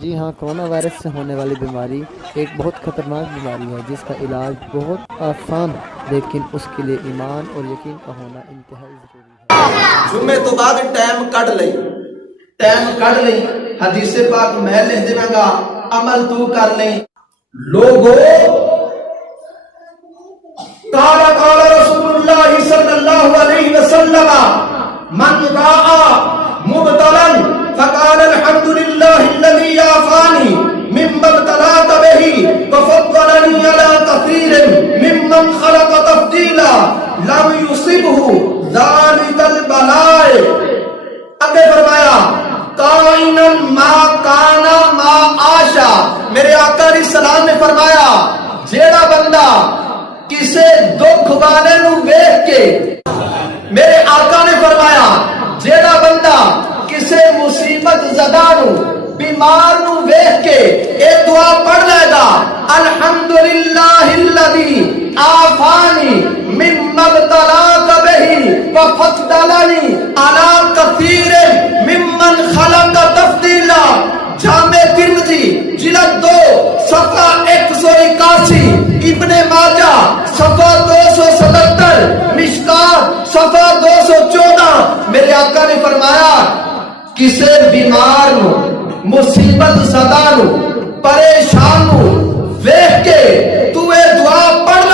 جی ہاں، corona virus سے ہونے والی بیماری ایک بہت خطرناک بیماری ہے جس کا علاج بہت آسان، لیکن اس کے لیے ایمان اور یقین کا ہونا انتہائی ضروری ہے۔ جمعے تو بعد ٹائم کٹ لئی حدیث پاک میں لکھ دوں گا، عمل تو کر لیں۔ لوگوں قال رسول اللہ صلی اللہ علیہ وسلم من راى مبتلا فقال الحمد لله الذي عافاني مما ابتلاك به وفضلني على كثير ممن خلق تفضيلا لم يصبه ذلك البلاء۔ آگے فرمایا کائنا ما کانا ما عاشا، میرے آقا علیہ السلام نے فرمایا جیڑا بندہ کسے دکھ والے نو ویکھ کے، میرے آقا نے فرمایا جیڑا بندہ کسے مصیبت زدہ نو بیمار نو ویکھ کے اے دعا پڑھ لے گا، الحمدللہ الذی عافانی مما ابتلاک بہ وفضلنی علی کثیر ممن خلق تفضیلا۔ جامع ترمذی جلد 2 صفحہ 181، ابن ماجہ صفحہ 277، مشکات صفحہ 214۔ میرے آقا نے فرمایا کسے بیمار نو، مصیبت زدہ نو، پریشان نو ویکھ کے تو اے دعا پڑھ